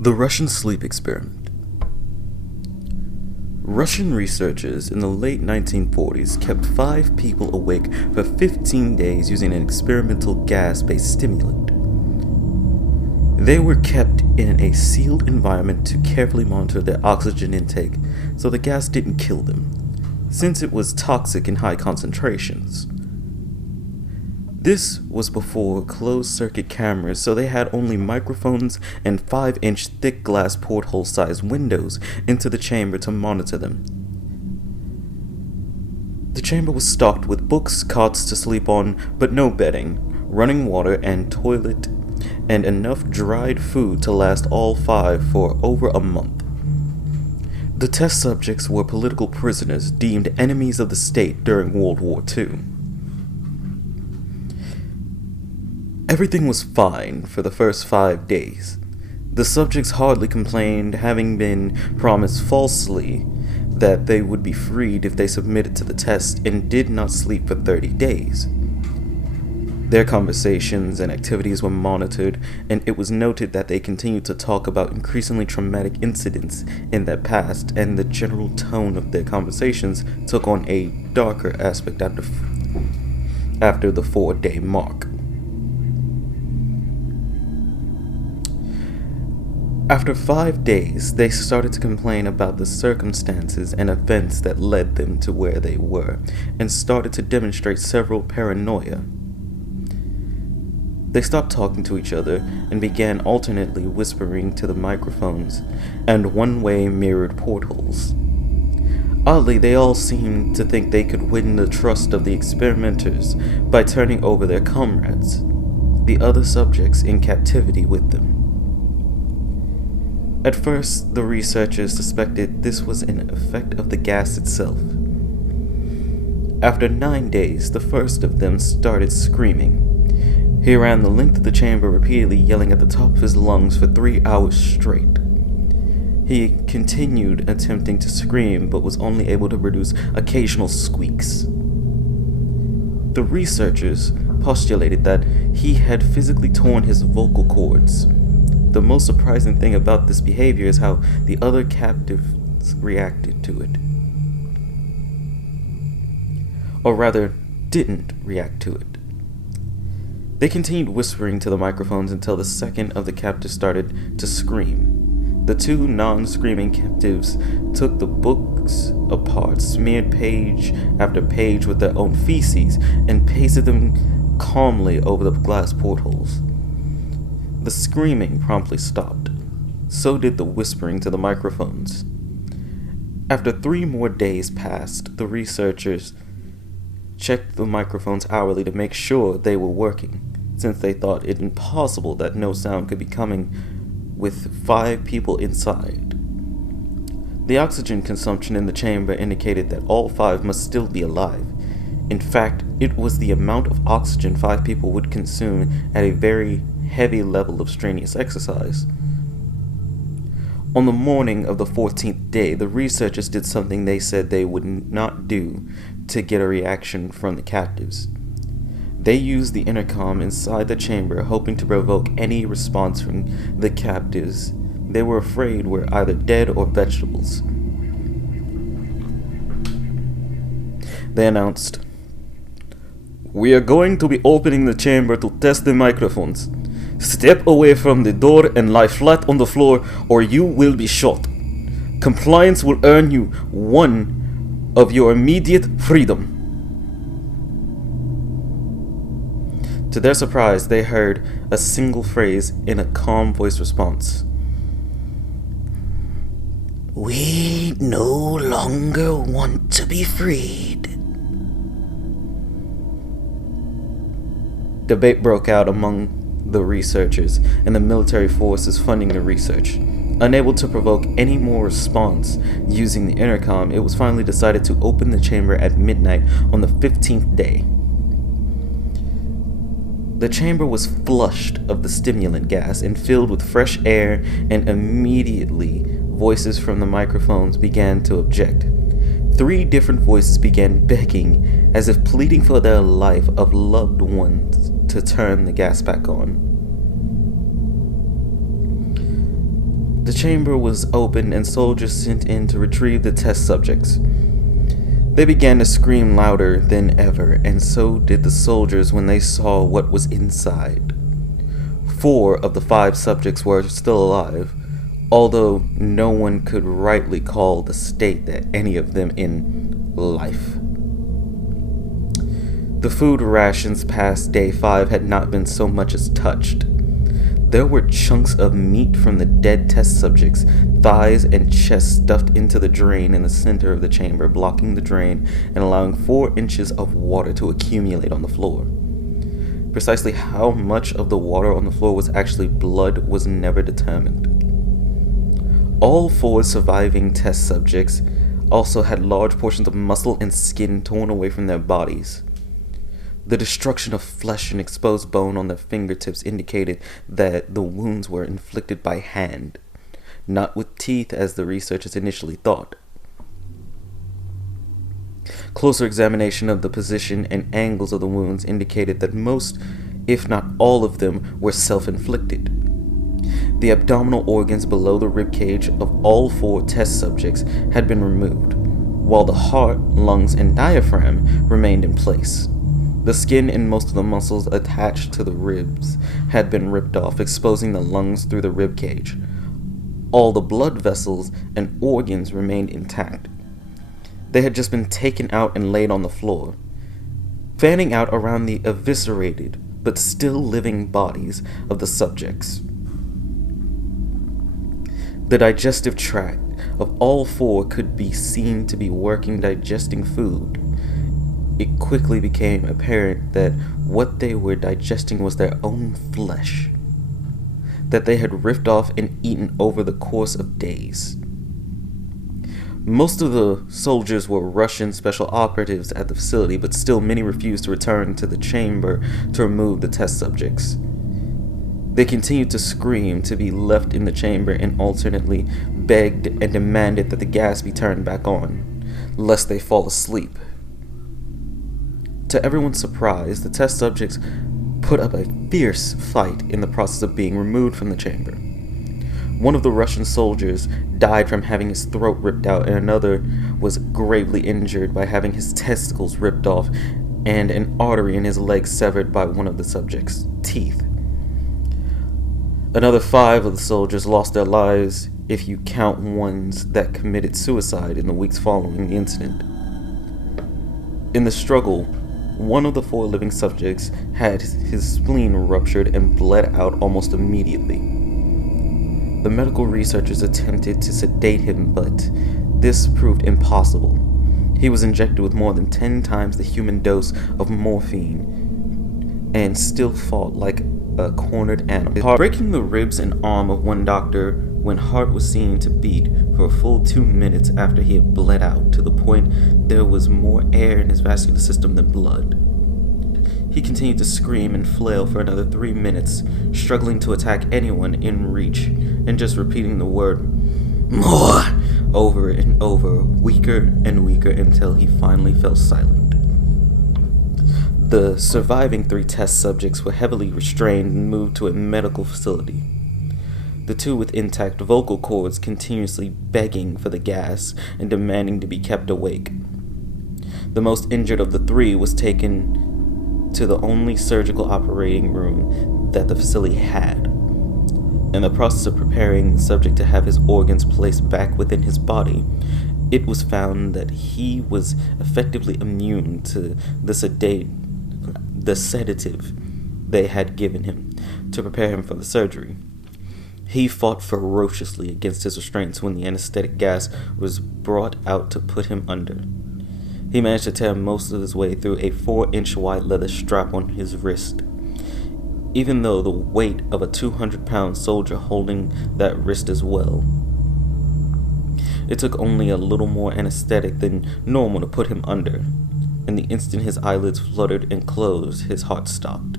The Russian Sleep Experiment. Russian researchers in the late 1940s kept 5 people awake for 15 days using an experimental gas-based stimulant. They were kept in a sealed environment to carefully monitor their oxygen intake so the gas didn't kill them, since it was toxic in high concentrations. This was before closed-circuit cameras, so they had only microphones and 5-inch thick glass porthole-sized windows into the chamber to monitor them. The chamber was stocked with books, cots to sleep on, but no bedding, running water and toilet, and enough dried food to last all 5 for over a month. The test subjects were political prisoners deemed enemies of the state during World War II. Everything was fine for the first 5 days. The subjects hardly complained, having been promised falsely that they would be freed if they submitted to the test and did not sleep for 30 days. Their conversations and activities were monitored, and it was noted that they continued to talk about increasingly traumatic incidents in their past, and the general tone of their conversations took on a darker aspect after the 4-day mark. After 5 days, they started to complain about the circumstances and events that led them to where they were, and started to demonstrate several paranoia. They stopped talking to each other and began alternately whispering to the microphones and one-way mirrored portholes. Oddly, they all seemed to think they could win the trust of the experimenters by turning over their comrades, the other subjects in captivity with them. At first, the researchers suspected this was an effect of the gas itself. After 9 days, the first of them started screaming. He ran the length of the chamber repeatedly yelling at the top of his lungs for 3 hours straight. He continued attempting to scream, but was only able to produce occasional squeaks. The researchers postulated that he had physically torn his vocal cords. The most surprising thing about this behavior is how the other captives reacted to it. Or rather, didn't react to it. They continued whispering to the microphones until the second of the captives started to scream. The 2 non-screaming captives took the books apart, smeared page after page with their own feces, and pasted them calmly over the glass portholes. The screaming promptly stopped. So did the whispering to the microphones. After 3 more days passed, the researchers checked the microphones hourly to make sure they were working, since they thought it impossible that no sound could be coming with 5 people inside. The oxygen consumption in the chamber indicated that all 5 must still be alive. In fact, it was the amount of oxygen 5 people would consume at a very heavy level of strenuous exercise. On the morning of the 14th day, the researchers did something they said they would not do to get a reaction from the captives. They used the intercom inside the chamber, hoping to provoke any response from the captives they were afraid were either dead or vegetables. They announced, "We are going to be opening the chamber to test the microphones. Step away from the door and lie flat on the floor, or you will be shot. Compliance will earn you 1 of your immediate freedom." To their surprise, they heard a single phrase in a calm voice response. "We no longer want to be freed." Debate broke out among the researchers and the military forces funding the research. Unable to provoke any more response using the intercom, it was finally decided to open the chamber at midnight on the 15th day. The chamber was flushed of the stimulant gas and filled with fresh air, and immediately voices from the microphones began to object. 3 different voices began begging, as if pleading for their life of loved ones, to turn the gas back on. The chamber was opened and soldiers sent in to retrieve the test subjects. They began to scream louder than ever, and so did the soldiers when they saw what was inside. 4 of the 5 subjects were still alive, although no one could rightly call the state that any of them in life. The food rations past day 5 had not been so much as touched. There were chunks of meat from the dead test subjects, thighs and chests stuffed into the drain in the center of the chamber, blocking the drain and allowing 4 inches of water to accumulate on the floor. Precisely how much of the water on the floor was actually blood was never determined. All 4 surviving test subjects also had large portions of muscle and skin torn away from their bodies. The destruction of flesh and exposed bone on their fingertips indicated that the wounds were inflicted by hand, not with teeth as the researchers initially thought. Closer examination of the position and angles of the wounds indicated that most, if not all of them, were self-inflicted. The abdominal organs below the ribcage of all 4 test subjects had been removed, while the heart, lungs, and diaphragm remained in place. The skin and most of the muscles attached to the ribs had been ripped off, exposing the lungs through the rib cage. All the blood vessels and organs remained intact. They had just been taken out and laid on the floor, fanning out around the eviscerated but still living bodies of the subjects. The digestive tract of all 4 could be seen to be working, digesting food. It quickly became apparent that what they were digesting was their own flesh, that they had ripped off and eaten over the course of days. Most of the soldiers were Russian special operatives at the facility, but still many refused to return to the chamber to remove the test subjects. They continued to scream to be left in the chamber and alternately begged and demanded that the gas be turned back on, lest they fall asleep. To everyone's surprise, the test subjects put up a fierce fight in the process of being removed from the chamber. One of the Russian soldiers died from having his throat ripped out, and another was gravely injured by having his testicles ripped off and an artery in his leg severed by one of the subjects' teeth. Another 5 of the soldiers lost their lives, if you count ones that committed suicide in the weeks following the incident. In the struggle, one of the 4 living subjects had his spleen ruptured and bled out almost immediately. The medical researchers attempted to sedate him, but this proved impossible. He was injected with more than 10 times the human dose of morphine and still fought like a cornered animal. Breaking the ribs and arm of one doctor when heart was seen to beat for a full 2 minutes after he had bled out to the point there was more air in his vascular system than blood. He continued to scream and flail for another 3 minutes, struggling to attack anyone in reach, and just repeating the word "more" over and over, weaker and weaker, until he finally fell silent. The surviving 3 test subjects were heavily restrained and moved to a medical facility. The 2 with intact vocal cords continuously begging for the gas and demanding to be kept awake. The most injured of the 3 was taken to the only surgical operating room that the facility had. In the process of preparing the subject to have his organs placed back within his body, it was found that he was effectively immune to the sedative they had given him to prepare him for the surgery. He fought ferociously against his restraints when the anesthetic gas was brought out to put him under. He managed to tear most of his way through a 4-inch wide leather strap on his wrist. Even though the weight of a 200-pound soldier holding that wrist as well. It took only a little more anesthetic than normal to put him under, and the instant his eyelids fluttered and closed, his heart stopped.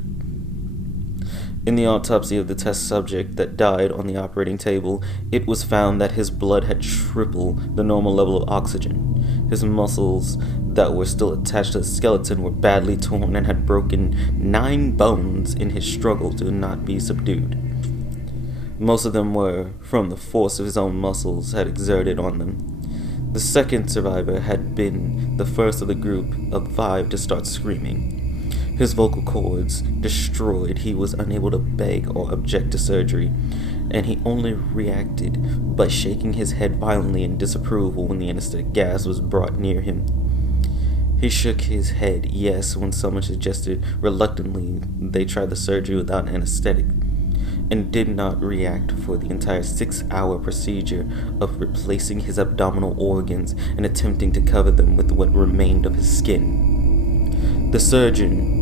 In the autopsy of the test subject that died on the operating table, it was found that his blood had tripled the normal level of oxygen. His muscles that were still attached to the skeleton were badly torn and had broken 9 bones in his struggle to not be subdued. Most of them were from the force of his own muscles had exerted on them. The second survivor had been the first of the group of 5 to start screaming. His vocal cords destroyed, he was unable to beg or object to surgery, and he only reacted by shaking his head violently in disapproval when the anesthetic gas was brought near him. He shook his head yes when someone suggested reluctantly they try the surgery without anesthetic, and did not react for the entire 6-hour procedure of replacing his abdominal organs and attempting to cover them with what remained of his skin. The surgeon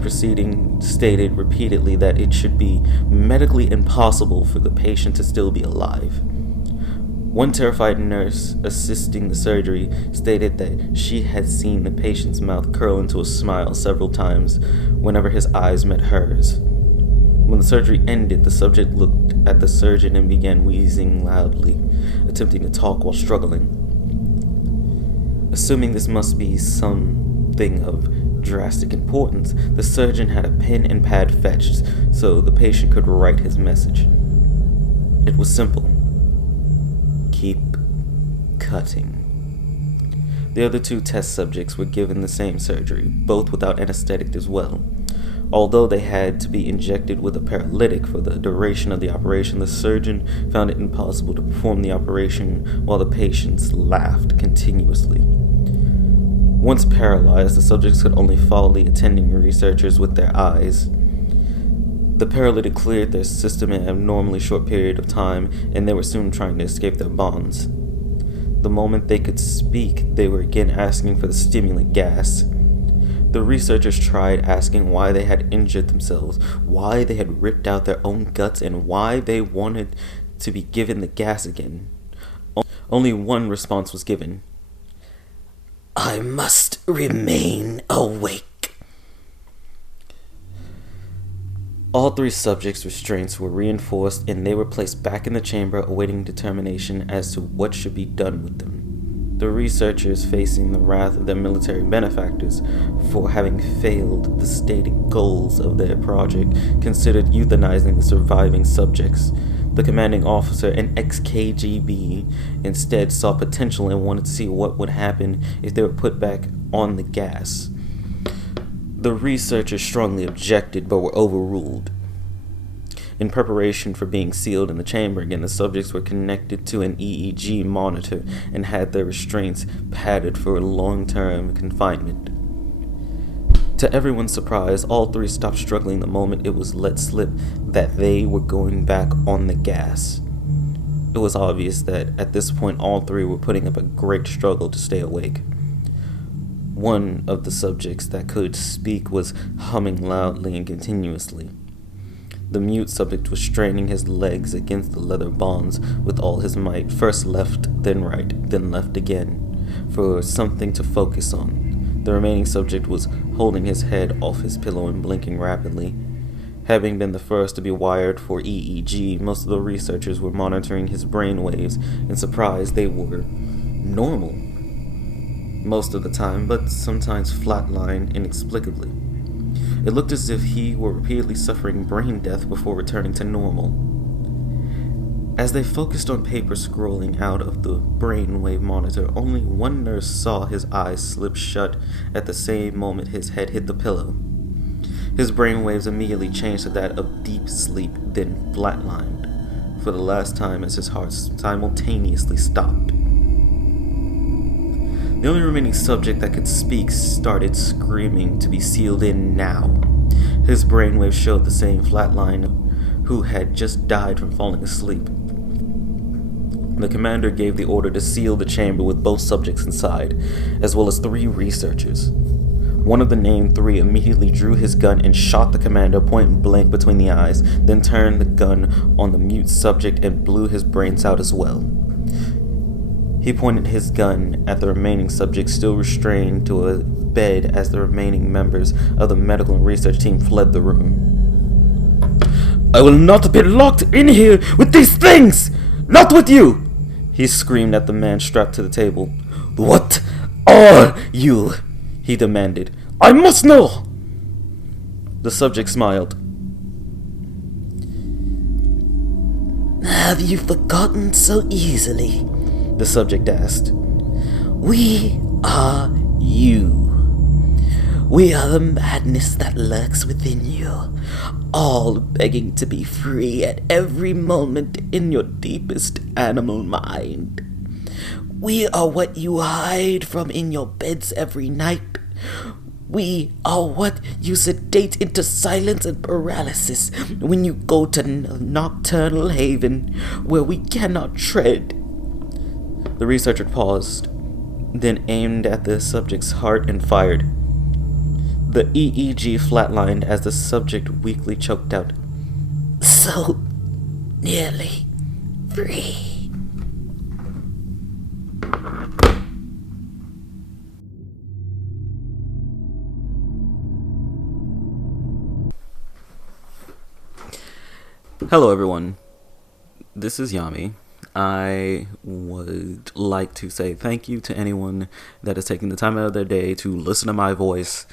proceeding stated repeatedly that it should be medically impossible for the patient to still be alive. One terrified nurse assisting the surgery stated that she had seen the patient's mouth curl into a smile several times whenever his eyes met hers. When the surgery ended, the subject looked at the surgeon and began wheezing loudly, attempting to talk while struggling. Assuming this must be something of drastic importance, the surgeon had a pen and pad fetched so the patient could write his message. It was simple. Keep cutting. The other 2 test subjects were given the same surgery, both without anesthetic as well. Although they had to be injected with a paralytic for the duration of the operation, the surgeon found it impossible to perform the operation while the patients laughed continuously. Once paralyzed, the subjects could only follow the attending researchers with their eyes. The paralytic cleared their system in an abnormally short period of time, and they were soon trying to escape their bonds. The moment they could speak, they were again asking for the stimulant gas. The researchers tried asking why they had injured themselves, why they had ripped out their own guts, and why they wanted to be given the gas again. Only one response was given. I must remain awake. All 3 subjects' restraints were reinforced, and they were placed back in the chamber awaiting determination as to what should be done with them. The researchers, facing the wrath of their military benefactors for having failed the stated goals of their project, considered euthanizing the surviving subjects. The commanding officer, an ex-KGB, instead saw potential and wanted to see what would happen if they were put back on the gas. The researchers strongly objected but were overruled. In preparation for being sealed in the chamber again, the subjects were connected to an EEG monitor and had their restraints padded for long-term confinement. To everyone's surprise, all 3 stopped struggling the moment it was let slip that they were going back on the gas. It was obvious that at this point all 3 were putting up a great struggle to stay awake. One of the subjects that could speak was humming loudly and continuously. The mute subject was straining his legs against the leather bonds with all his might, first left, then right, then left again, for something to focus on. The remaining subject was holding his head off his pillow and blinking rapidly. Having been the first to be wired for EEG, most of the researchers were monitoring his brain waves, and surprised they were normal most of the time, but sometimes flatlined inexplicably. It looked as if he were repeatedly suffering brain death before returning to normal. As they focused on paper scrolling out of the brainwave monitor, only one nurse saw his eyes slip shut at the same moment his head hit the pillow. His brainwaves immediately changed to that of deep sleep, then flatlined, for the last time as his heart simultaneously stopped. The only remaining subject that could speak started screaming to be sealed in now. His brainwaves showed the same flatline who had just died from falling asleep. The commander gave the order to seal the chamber with both subjects inside, as well as 3 researchers. One of the named 3 immediately drew his gun and shot the commander point blank between the eyes, then turned the gun on the mute subject and blew his brains out as well. He pointed his gun at the remaining subject, still restrained to a bed as the remaining members of the medical and research team fled the room. I will not be locked in here with these things! Not with you! He screamed at the man strapped to the table. What are you? He demanded. I must know! The subject smiled. Have you forgotten so easily? The subject asked. We are you. We are the madness that lurks within you, all begging to be free at every moment in your deepest animal mind. We are what you hide from in your beds every night. We are what you sedate into silence and paralysis when you go to nocturnal haven where we cannot tread. The researcher paused, then aimed at the subject's heart and fired. The EEG flatlined as the subject weakly choked out, "So nearly free." Hello everyone, this is Yami. I would like to say thank you to anyone that is taking the time out of their day to listen to my voice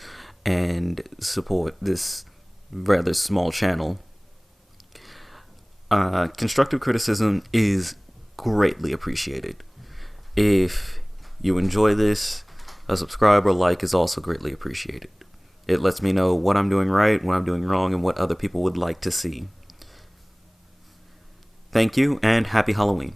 and support this rather small channel. Constructive criticism is greatly appreciated. If you enjoy this, a subscribe or like is also greatly appreciated. It lets me know what I'm doing right, what I'm doing wrong, and what other people would like to see. Thank you, and happy Halloween.